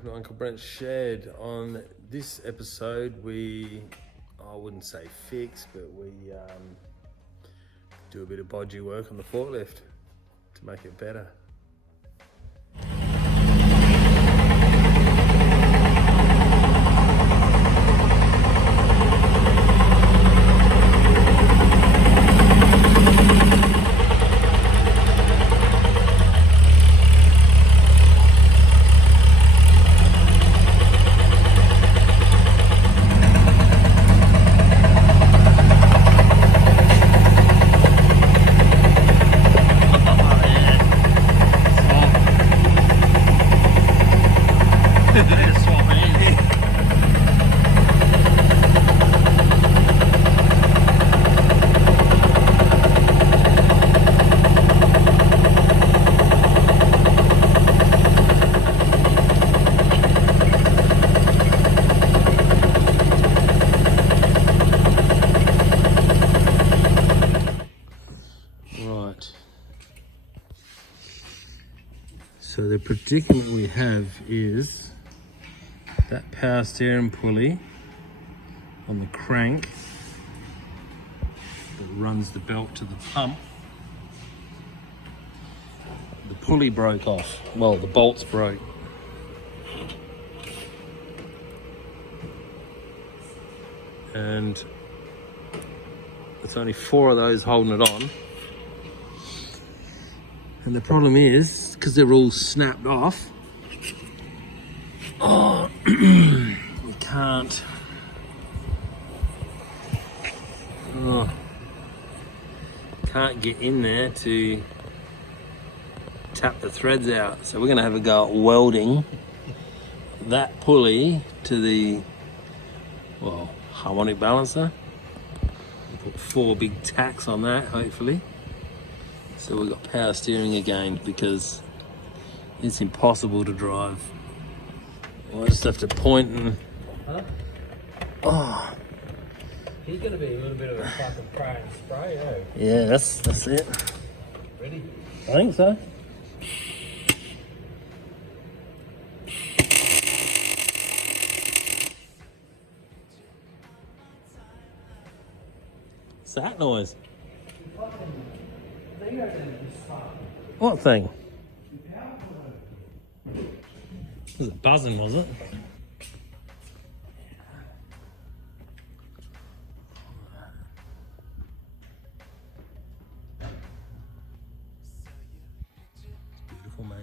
welcome to Uncle Brent's Shed. On this episode, I wouldn't say fix, but we do a bit of bodgy work on the forklift to make it better. So the predicament we have is that power steering pulley on the crank that runs the belt to the pump. The pulley broke off. Well, the bolts broke. And it's only 4 of those holding it on. And the problem is, because they're all snapped off, we can't get in there to tap the threads out. So we're going to have a go at welding that pulley to the, harmonic balancer. We'll put 4 big tacks on that, hopefully. So we've got power steering again, because it's impossible to drive. I just have to point and... Huh? Oh. He's going to be a little bit of a fucking cry and spray, eh? Yeah, that's it. Ready? I think so. What's that noise? What thing? Was it buzzing, was it? Beautiful, mate.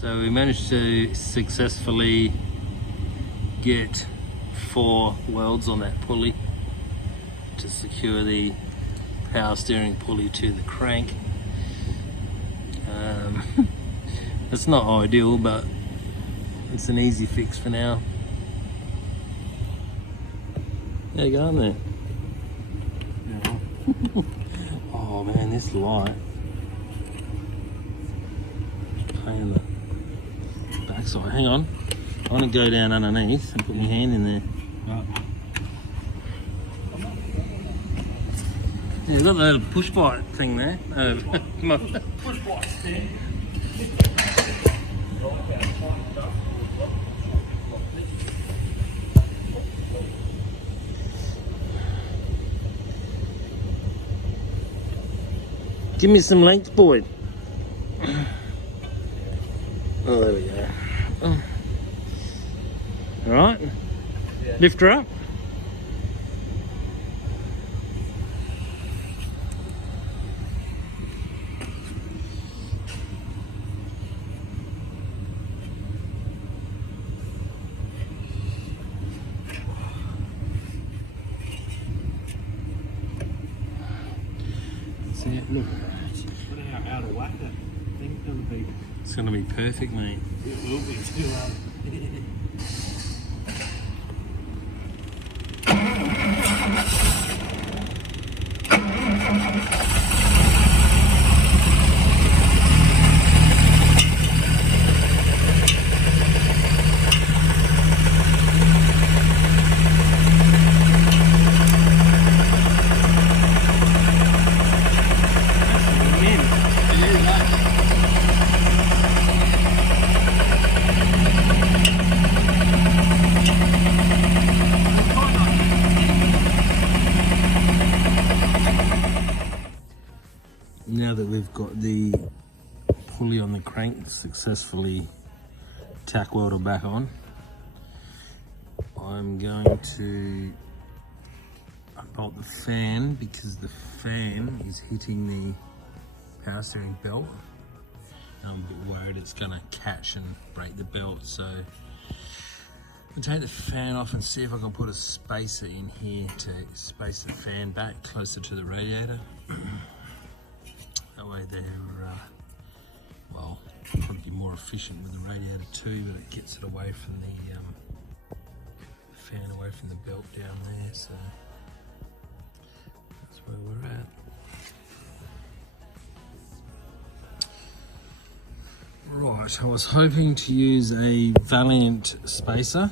So we managed to successfully get 4 welds on that pulley to secure the power steering pulley to the crank. It's not ideal, but it's an easy fix for now. There you go, aren't there? Yeah. Oh man, this light. Pain in the backside. Hang on. I want to go down underneath and put my hand in there. Right. Yeah, you've got the push bike thing there. Push bike stand. Give me some length, boy. Oh, there we go. Oh. All right. Yeah. Lift her up. See it? Look. Look how out of whack that thing's going to be. It's going to be perfect, mate. It will be too. got the pulley on the crank successfully tack welded back on. I'm going to unbolt the fan because the fan is hitting the power steering belt. I'm a bit worried it's going to catch and break the belt, so I'll take the fan off and see if I can put a spacer in here to space the fan back closer to the radiator. That way they're, well, probably be more efficient with the radiator too, but it gets it away from the fan away from the belt down there, so that's where we're at. Right, I was hoping to use a Valiant spacer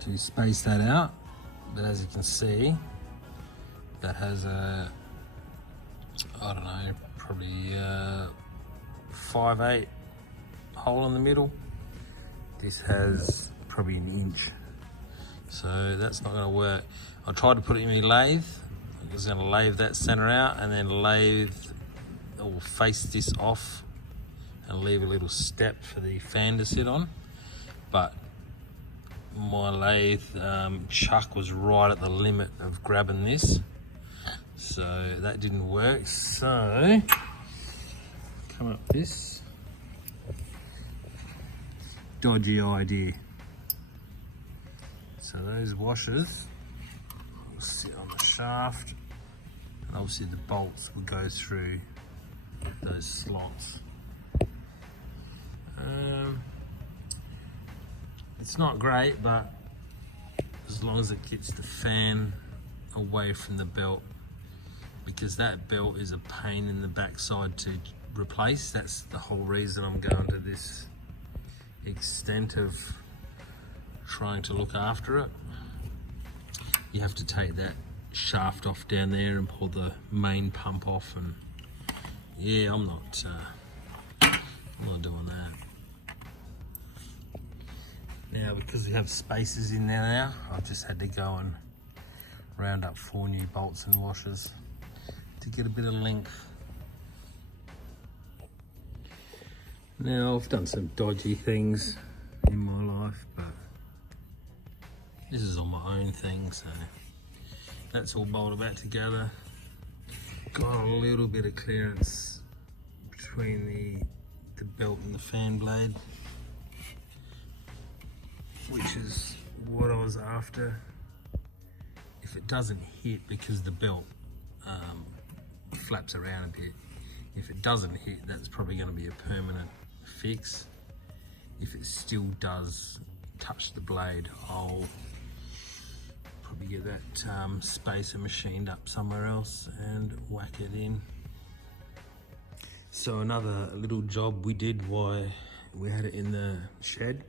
to space that out, but as you can see, that has a, I don't know, probably 5/8 hole in the middle. This has probably an inch, so that's not going to work. I tried to put it in my lathe. I was going to lathe that center out and then lathe or face this off and leave a little step for the fan to sit on, but my lathe chuck was right at the limit of grabbing this, so that didn't work. So come up with this dodgy idea. So those washers will sit on the shaft, and obviously the bolts will go through those slots. It's not great, but as long as it gets the fan away from the belt, because that belt is a pain in the backside to replace. That's the whole reason I'm going to this extent of trying to look after it. You have to take that shaft off down there and pull the main pump off, and yeah, I'm not doing that. Now, because we have spacers in there now, I've just had to go and round up 4 new bolts and washers to get a bit of length. Now, I've done some dodgy things in my life, but this is on my own thing, so that's all bolted back together. Got a little bit of clearance between the belt and the fan blade, which is what I was after. If it doesn't hit, because the belt flaps around a bit, if it doesn't hit, that's probably going to be a permanent fix. If it still does touch the blade, I'll probably get that spacer machined up somewhere else and whack it in. So another little job we did while we had it in the shed.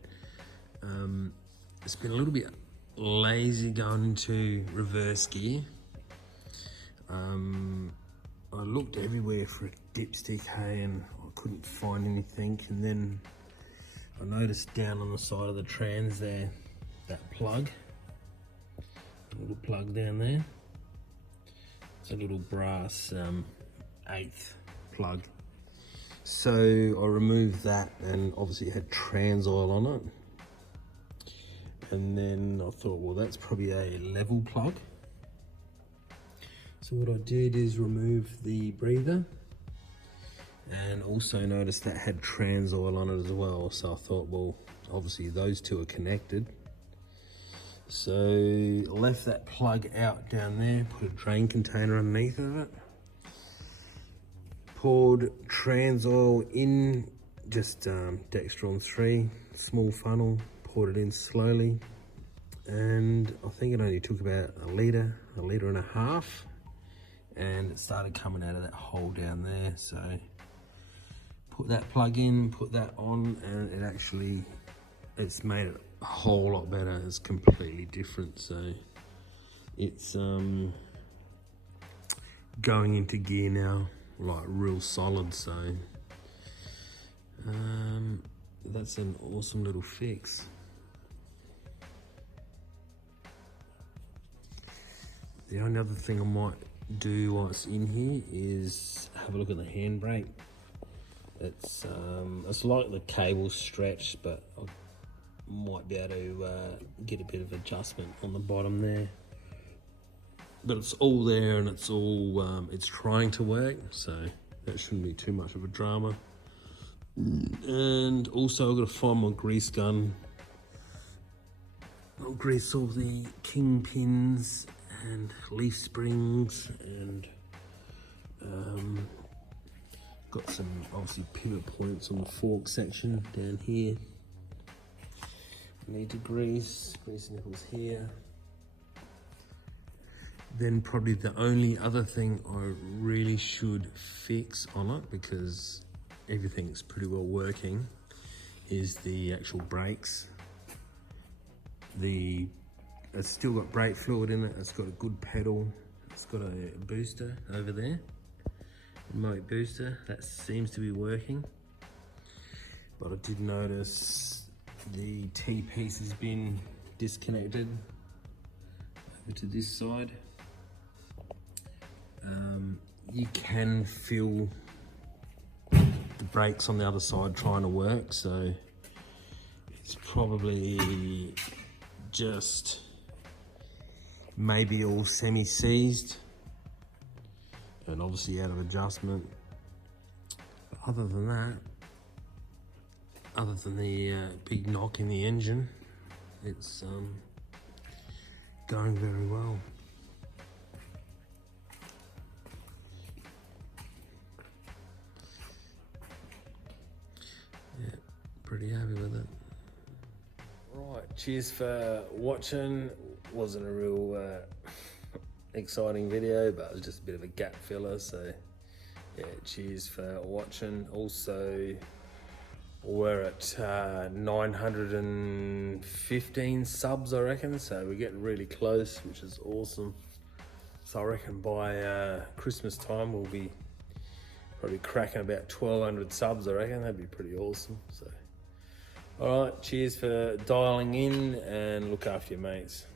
It's been a little bit lazy going into reverse gear. I looked everywhere for a dipstick, hey, and I couldn't find anything. And then I noticed down on the side of the trans there, that plug, a little plug down there. It's a little brass 1/8 plug. So I removed that, and obviously it had trans oil on it. And then I thought, well, that's probably a level plug. So what I did is remove the breather, and also noticed that had trans oil on it as well. So I thought, well, obviously those two are connected. So left that plug out down there, put a drain container underneath of it. Poured trans oil in, just Dextron 3, small funnel, poured it in slowly, and I think it only took about a litre and a half, and it started coming out of that hole down there. So put that plug in, put that on, and it's made it a whole lot better. It's completely different. So it's going into gear now, like real solid. So that's an awesome little fix. The only other thing I might do while it's in here is have have a look at the handbrake. It's like the cable's stretched, but I might be able to get a bit of adjustment on the bottom there. But it's all there, and it's all it's trying to work, so that shouldn't be too much of a drama. And also I've got to find my grease gun. I'll grease all the kingpins and leaf springs, and got some obviously pivot points on the fork section down here. Need to grease nipples here. Then probably the only other thing I really should fix on it, because everything's pretty well working, is the actual brakes. It's still got brake fluid in it, it's got a good pedal, it's got a booster over there, remote booster, that seems to be working. But I did notice the T-piece has been disconnected over to this side. You can feel the brakes on the other side trying to work, so it's probably just maybe all semi-seized and obviously out of adjustment. But other than that, other than the big knock in the engine, it's going very well. Yeah, pretty happy with it. Right, cheers for watching. Wasn't a real exciting video, but it was just a bit of a gap filler, so yeah, cheers for watching. Also, we're at 915 subs, I reckon, so we're getting really close, which is awesome. So I reckon by Christmas time we'll be probably cracking about 1,200 subs, I reckon. That'd be pretty awesome. So, all right, cheers for dialing in, and look after your mates.